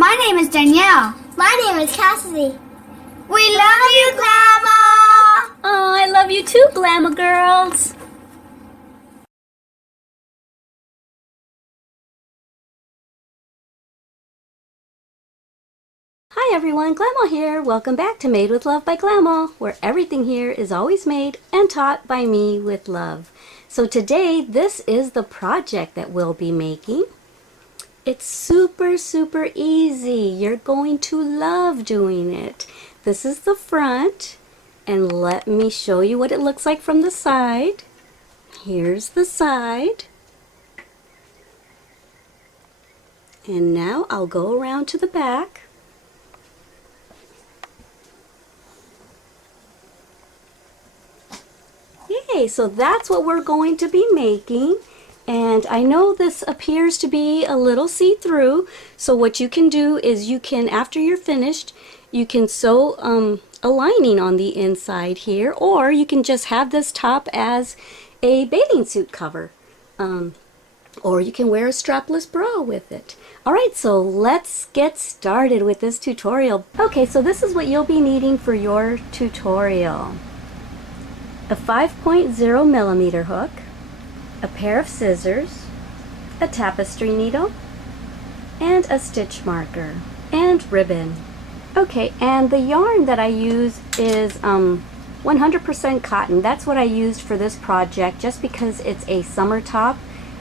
My name is Danielle. My name is Cassidy. We love you, Glama! Oh, I love you too, Glama girls. Hi everyone, Glama here. Welcome back to Made with Love by Glama, where everything here is always made and taught by me with love. So today, this is the project that we'll be making. It's super easy. You're going to love doing it. This is the front, and let me show you what it looks like from the side. Here's the side. And now I'll go around to the back. Yay, so that's what we're going to be making. And I know this appears to be a little see-through, so what you can do is you can, after you're finished, you can sew a lining on the inside here, or you can just have this top as a bathing suit cover. Or you can wear a strapless bra with it. Alright, so let's get started with this tutorial. Okay, so this is what you'll be needing for your tutorial. A 5.0 millimeter hook, a pair of scissors, a tapestry needle, and a stitch marker, and ribbon. Okay, and the yarn that I use is 100% cotton. That's what I used for this project just because it's a summer top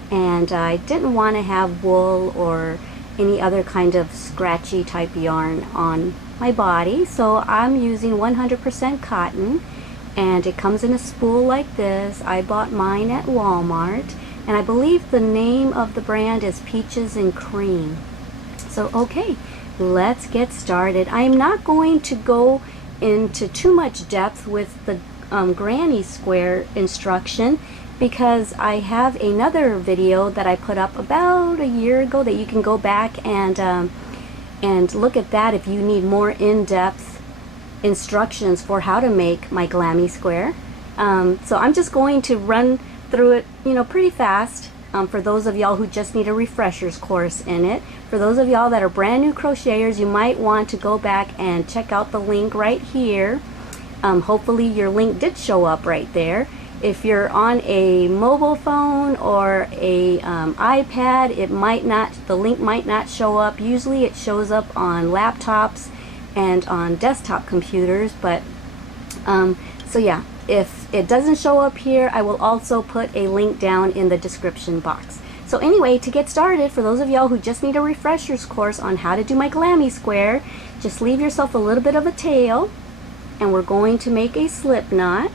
and I didn't want to have wool or any other kind of scratchy type yarn on my body, so I'm using 100% cotton. And it comes in a spool like this. I bought mine at Walmart, and I believe the name of the brand is Peaches and Cream. So okay, let's get started. I'm not going to go into too much depth with the granny square instruction because I have another video that I put up about a year ago that you can go back and look at that if you need more in-depth instructions for how to make my Glammy square. So I'm just going to run through it, pretty fast for those of y'all who just need a refresher's course in it. For those of y'all that are brand new crocheters, you might want to go back and check out the link right here. Hopefully your link did show up right there. If you're on a mobile phone or a iPad, it might not, the link might not show up. Usually it shows up on laptops and on desktop computers, but so yeah, if it doesn't show up here, I will also put a link down in the description box. So anyway, to get started, for those of y'all who just need a refresher's course on how to do my Glammy square, just leave yourself a little bit of a tail, and we're going to make a slip knot.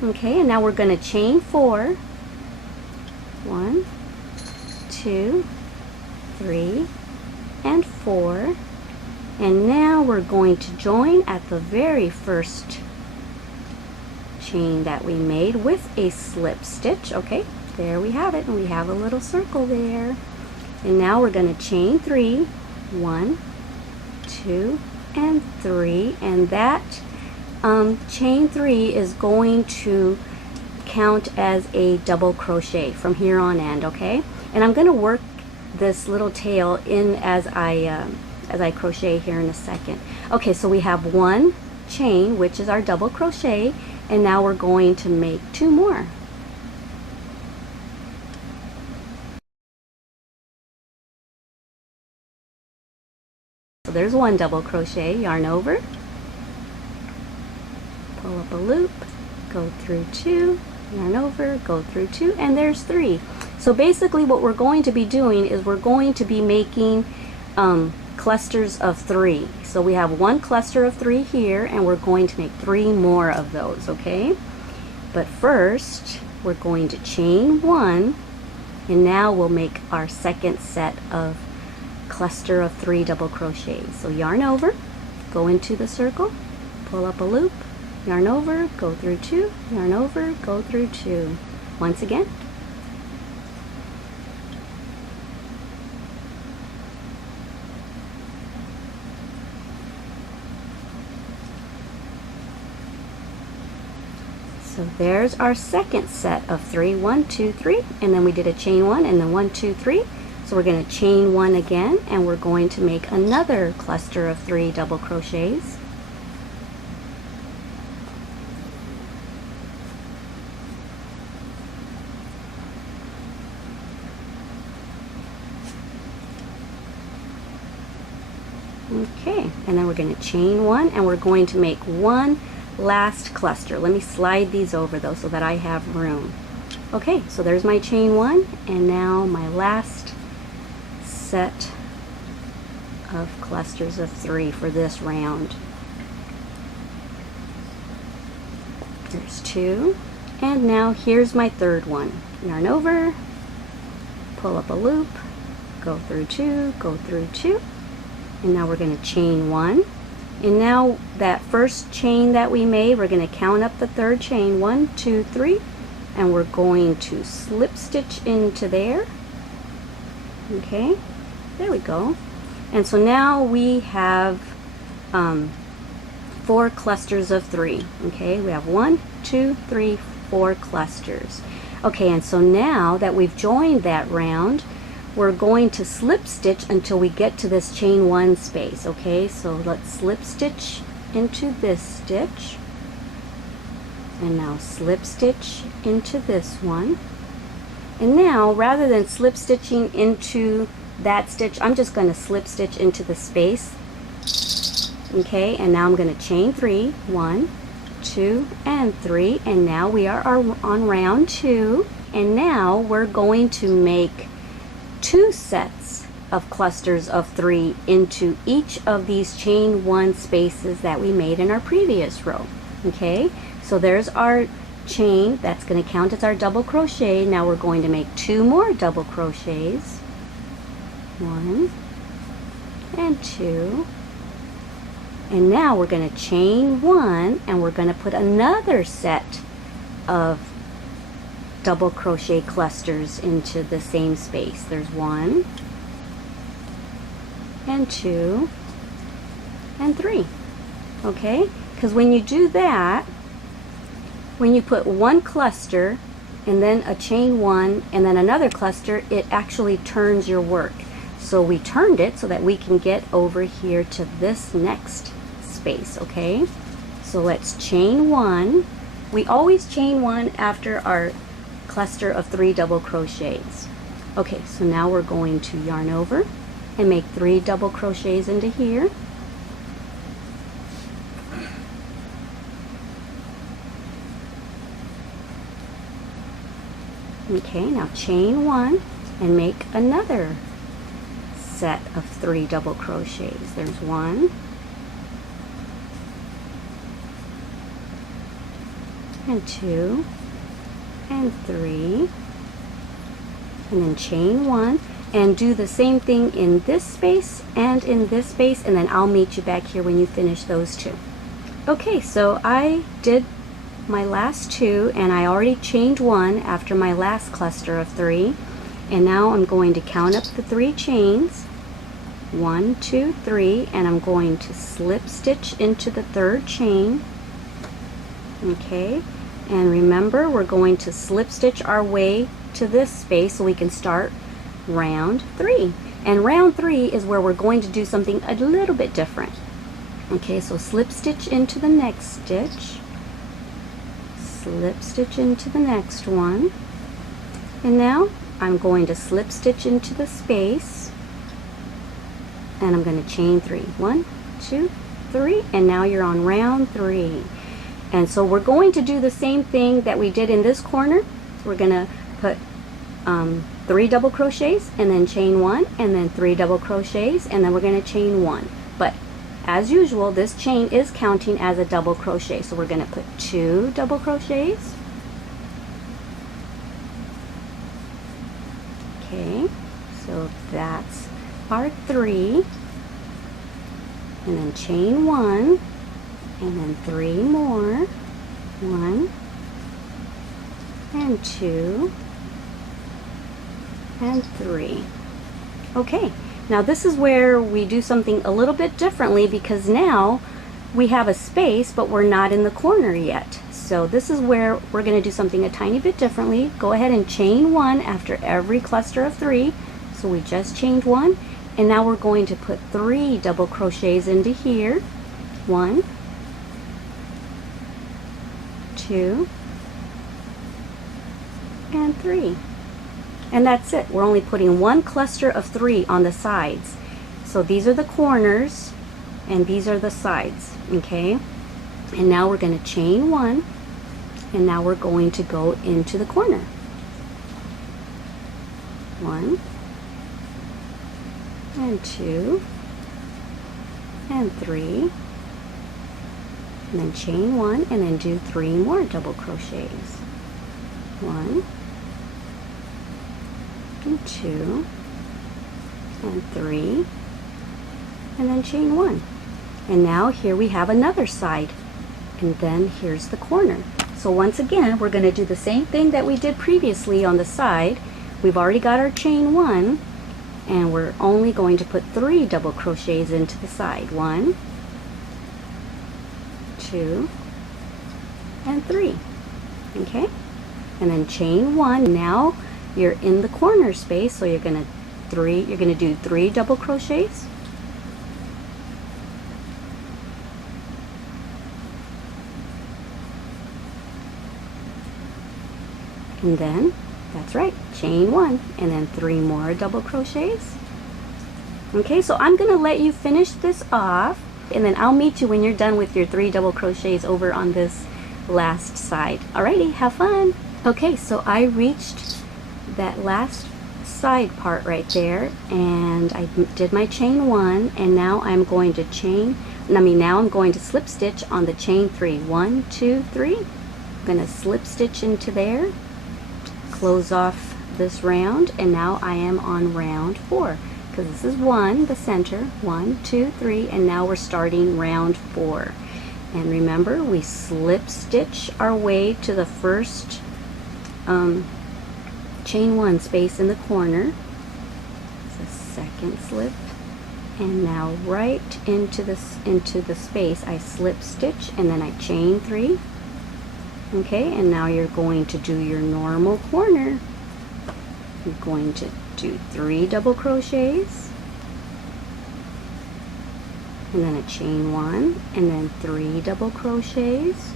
Okay, and now we're going to chain 4. 1, 2, 3, and 4, and now we're going to join at the very first chain that we made with a slip stitch. Okay, there we have it, and we have a little circle there. And now we're going to chain 3, 1, 2, and 3, and that chain 3 is going to count as a double crochet from here on end. Okay, and I'm going to work this little tail in as I crochet here in a second. Okay, so we have 1 chain, which is our double crochet, and now we're going to make 2 more. So there's 1 double crochet, yarn over, pull up a loop, go through 2, yarn over, go through 2, and there's 3. So basically what we're going to be doing is we're going to be making clusters of 3. So we have 1 cluster of 3 here, and we're going to make 3 more of those, okay? But first, we're going to chain 1, and now we'll make our second set of cluster of 3 double crochets. So yarn over, go into the circle, pull up a loop, yarn over, go through 2, yarn over, go through 2. Once again. So there's our second set of 3, 1, 2, 3, and then we did a chain 1 and then 1, 2, 3. So we're going to chain 1 again, and we're going to make another cluster of 3 double crochets. Okay, and then we're going to chain 1, and we're going to make one last cluster. Let me slide these over though so that I have room. Okay, so there's my chain 1, and now my last set of clusters of 3 for this round. There's 2, and now here's my third one. Yarn over, pull up a loop, go through 2, go through 2, and now we're going to chain 1. And now that first chain that we made, we're going to count up the third chain, 1, 2, 3, and we're going to slip stitch into there. Okay, there we go. And so now we have 4 clusters of 3. Okay, we have 1, 2, 3, 4 clusters. Okay, and so now that we've joined that round, we're going to slip stitch until we get to this chain 1 space. Okay, so let's slip stitch into this stitch, and now slip stitch into this one. And now rather than slip stitching into that stitch, I'm just going to slip stitch into the space. Okay, and now I'm going to chain 3, 1, 2, and 3, and now we are on round 2, and now we're going to make 2 sets of clusters of 3 into each of these chain 1 spaces that we made in our previous row. Okay, so there's our chain. That's going to count as our double crochet. Now we're going to make 2 more double crochets, 1 and 2, and now we're going to chain 1, and we're going to put another set of double crochet clusters into the same space. There's 1 and 2 and 3. Okay, because when you do that, when you put one cluster and then a chain 1 and then another cluster, it actually turns your work. So we turned it so that we can get over here to this next space. Okay, so let's chain 1. We always chain 1 after our cluster of 3 double crochets. Okay, so now we're going to yarn over and make 3 double crochets into here. Okay, now chain 1 and make another set of 3 double crochets. There's 1 and 2 and 3, and then chain 1, and do the same thing in this space and in this space, and then I'll meet you back here when you finish those 2. Okay, so I did my last 2, and I already chained 1 after my last cluster of 3, and now I'm going to count up the 3 chains, 1, 2, 3, and I'm going to slip stitch into the 3rd chain. Okay, and remember, we're going to slip stitch our way to this space so we can start round 3. And round 3 is where we're going to do something a little bit different. Okay, so slip stitch into the next stitch, slip stitch into the next one, and now I'm going to slip stitch into the space, and I'm going to chain 3. 1, 2, 3, and now you're on round 3. And so we're going to do the same thing that we did in this corner. We're going to put 3 double crochets and then chain 1, and then 3 double crochets, and then we're going to chain 1. But as usual, this chain is counting as a double crochet, so we're going to put 2 double crochets. Okay, so that's our 3, and then chain 1, and then 3 more, 1 and 2 and 3. Okay, now this is where we do something a little bit differently, because now we have a space but we're not in the corner yet. So this is where we're going to do something a tiny bit differently. Go ahead and chain 1 after every cluster of 3. So so we just chained 1, and now we're going to put 3 double crochets into here. 1, 2, and 3. And that's it. We're only putting 1 cluster of 3 on the sides. So these are the corners and these are the sides, okay? And now we're going to chain 1, and now we're going to go into the corner. 1 and 2 and 3, and then chain 1 and then do 3 more double crochets. 1 and 2 and 3, and then chain 1. And now here we have another side, and then here's the corner. So once again, we're going to do the same thing that we did previously on the side. We've already got our chain 1, and we're only going to put 3 double crochets into the side. 1, 2, and 3. Okay? And then chain 1. Now you're in the corner space, so you're going to do 3 double crochets. And then, that's right, chain 1 and then 3 more double crochets. Okay, so I'm going to let you finish this off, and then I'll meet you when you're done with your 3 double crochets over on this last side. Alrighty, have fun. Okay, so I reached that last side part right there, and I did my chain 1, and now I'm going to now I'm going to slip stitch on the chain 3. 1, 2, 3. I'm going to slip stitch into there, close off this round, and now I am on round 4, because this is 1, the center, 1, 2, 3, and now we're starting round 4. And remember, we slip stitch our way to the first chain 1 space in the corner. It's a second slip, and now right into the space I slip stitch, and then I chain 3. Okay, and now you're going to do your normal corner. You're going to do 3 double crochets, and then a chain 1, and then 3 double crochets,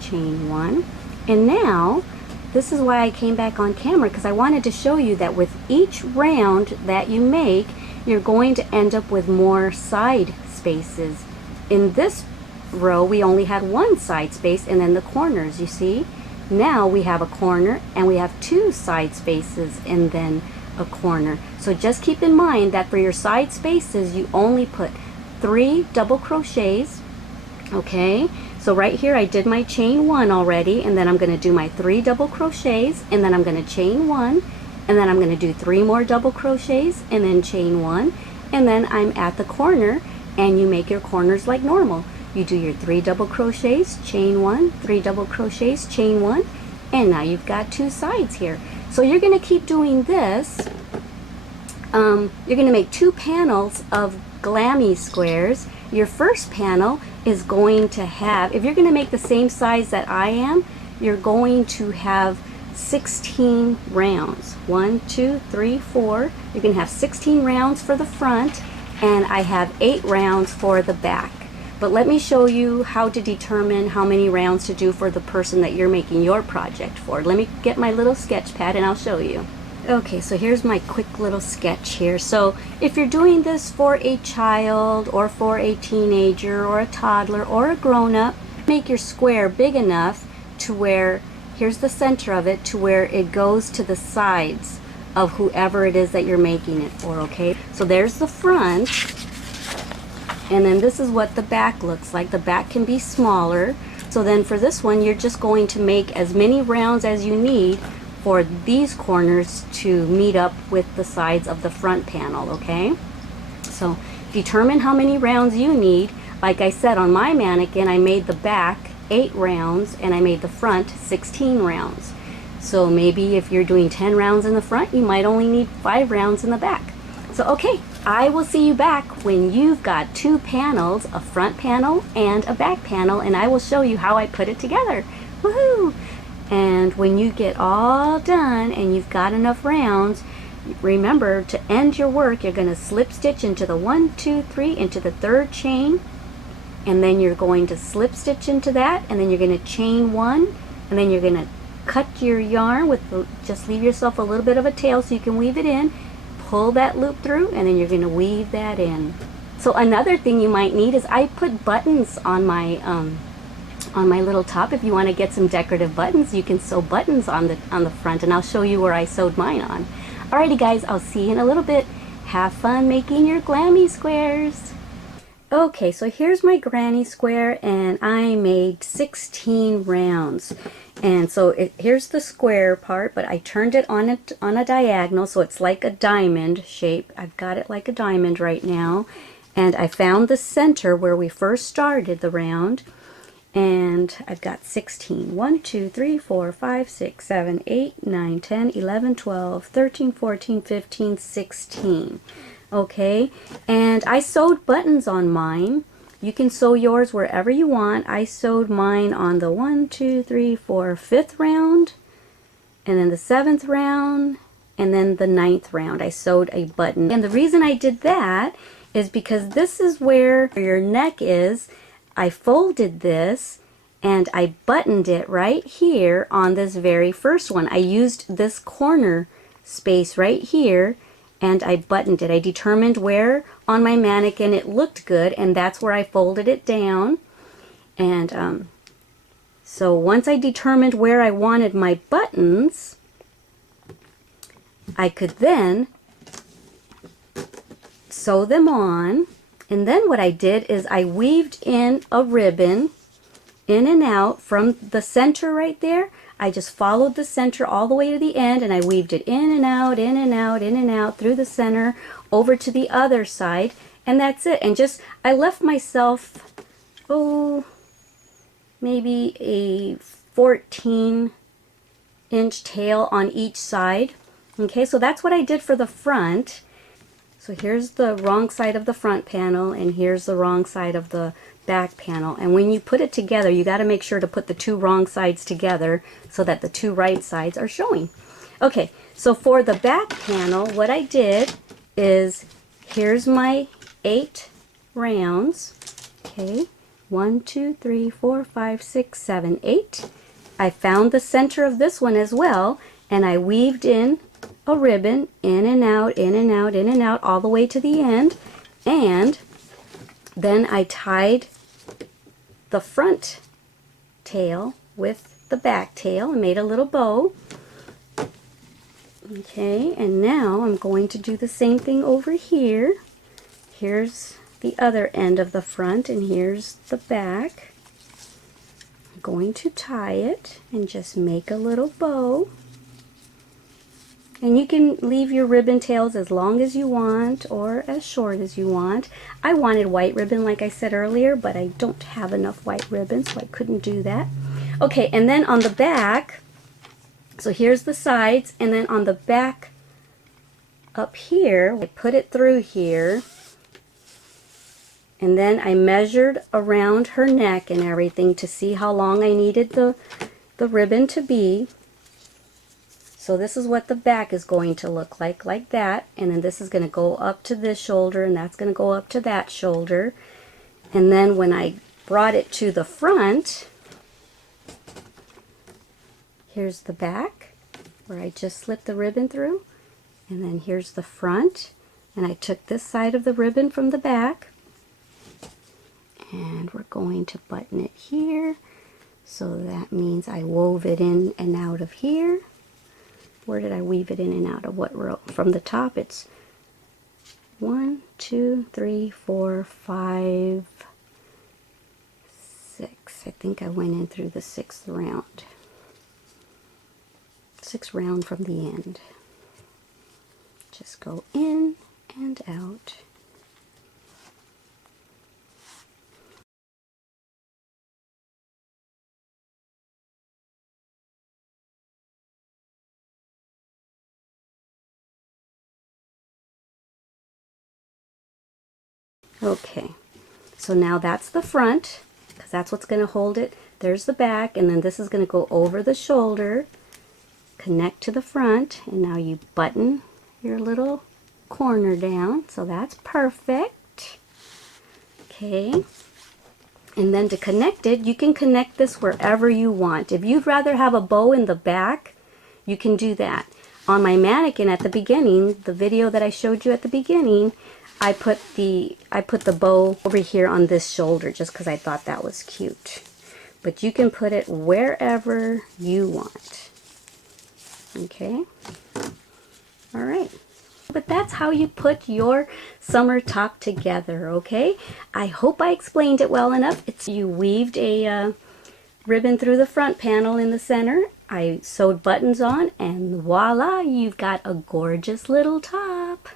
chain 1. And now this is why I came back on camera, because I wanted to show you that with each round that you make, you're going to end up with more side spaces. In this row, we only had 1 side space, and then the corners, you see? Now we have a corner, and we have 2 side spaces, and then a corner. So just keep in mind that for your side spaces, you only put 3 double crochets, okay? So right here I did my chain 1 already, and then I'm going to do my 3 double crochets, and then I'm going to chain 1, and then I'm going to do 3 more double crochets, and then chain 1, and then I'm at the corner, and you make your corners like normal. You do your 3 double crochets, chain 1, 3 double crochets, chain 1, and now you've got 2 sides here. So you're going to keep doing this. You're going to make 2 panels of Glammy squares. Your first panel is going to have, if you're going to make the same size that I am, you're going to have 16 rounds. 1, 2, 3, 4. You're going to have 16 rounds for the front, and I have 8 rounds for the back. But let me show you how to determine how many rounds to do for the person that you're making your project for. Let me get my little sketch pad and I'll show you. Okay, so here's my quick little sketch here. So if you're doing this for a child or for a teenager or a toddler or a grown-up, make your square big enough to where, here's the center of it, to where it goes to the sides of whoever it is that you're making it for, okay? So there's the front, and then this is what the back looks like. The back can be smaller. So then for this one, you're just going to make as many rounds as you need for these corners to meet up with the sides of the front panel, okay? So determine how many rounds you need. Like I said, on my mannequin, I made the back 8 rounds and I made the front 16 rounds. So maybe if you're doing 10 rounds in the front, you might only need 5 rounds in the back. So okay, I will see you back when you've got two panels, a front panel and a back panel, and I will show you how I put it together. Woohoo! And when you get all done and you've got enough rounds, remember to end your work, you're going to slip stitch into the 1, 2, 3 into the third chain, and then you're going to slip stitch into that, and then you're going to chain 1, and then you're going to cut your yarn with just leave yourself a little bit of a tail so you can weave it in, pull that loop through, and then you're going to weave that in. So another thing you might need is I put buttons on my little top. If you want to get some decorative buttons, you can sew buttons on the front, and I'll show you where I sewed mine on. Alrighty guys, I'll see you in a little bit. Have fun making your Glammy squares. Okay, so here's my granny square, and I made 16 rounds. And so here's the square part, but I turned it on a diagonal, so it's like a diamond shape. I've got it like a diamond right now. And I found the center where we first started the round. And I've got 16. 1, 2, 3, 4, 5, 6, 7, 8, 9, 10, 11, 12, 13, 14, 15, 16. Okay, and I sewed buttons on mine. You can sew yours wherever you want. I sewed mine on the 1, 2, 3, 4, 5th round, and then the 7th round, and then the 9th round. I sewed a button. And the reason I did that is because this is where your neck is. I folded this and I buttoned it right here on this very first one. I used this corner space right here and I buttoned it. I determined where on my mannequin it looked good, and that's where I folded it down. And so once I determined where I wanted my buttons, I could then sew them on. And then what I did is I weaved in a ribbon in and out from the center right there. I just followed the center all the way to the end, and I weaved it in and out, in and out, in and out through the center over to the other side, and that's it. And just I left myself maybe a 14-inch tail on each side. Okay, so that's what I did for the front. So here's the wrong side of the front panel, and here's the wrong side of the back panel. And when you put it together, you got to make sure to put the two wrong sides together so that the two right sides are showing. Okay, so for the back panel, what I did is, here's my 8 rounds. Okay, 1, 2, 3, 4, 5, 6, 7, 8. I found the center of this one as well, and I weaved in a ribbon in and out, in and out, in and out, all the way to the end. And then I tied the front tail with the back tail and made a little bow. Okay, and now I'm going to do the same thing over here. Here's the other end of the front, and here's the back. I'm going to tie it and just make a little bow. And you can leave your ribbon tails as long as you want or as short as you want. I wanted white ribbon like I said earlier, but I don't have enough white ribbon, so I couldn't do that. Okay, and then on the back, so here's the sides, and then on the back up here, I put it through here, and then I measured around her neck and everything to see how long I needed the ribbon to be. So this is what the back is going to look like that. And then this is going to go up to this shoulder, and that's going to go up to that shoulder. And then when I brought it to the front, here's the back where I just slipped the ribbon through. And then here's the front. And I took this side of the ribbon from the back. And we're going to button it here. So that means I wove it in and out of here. Where did I weave it in and out of what row? From the top, it's 1, 2, 3, 4, 5, 6. I think I went in through the 6th round. 6th round from the end. Just go in and out. Okay, so now that's the front, because that's what's going to hold it. There's the back, and then this is going to go over the shoulder, connect to the front, and now you button your little corner down, so that's perfect. Okay, and then to connect it, you can connect this wherever you want. If you'd rather have a bow in the back, you can do that. On my mannequin at the beginning, the video that I showed you at the beginning, I put the bow over here on this shoulder just because I thought that was cute. But you can put it wherever you want. Okay? All right. But that's how you put your summer top together, okay? I hope I explained it well enough. You weaved a ribbon through the front panel in the center. I sewed buttons on, and voila, you've got a gorgeous little top.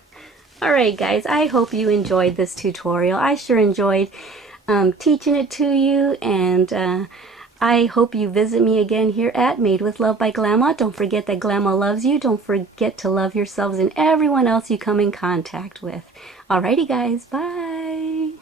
Alright guys, I hope you enjoyed this tutorial. I sure enjoyed teaching it to you, and I hope you visit me again here at Made with Love by Glama. Don't forget that Glama loves you. Don't forget to love yourselves and everyone else you come in contact with. Alrighty guys, bye!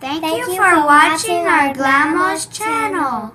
Thank you for watching our Glama's channel.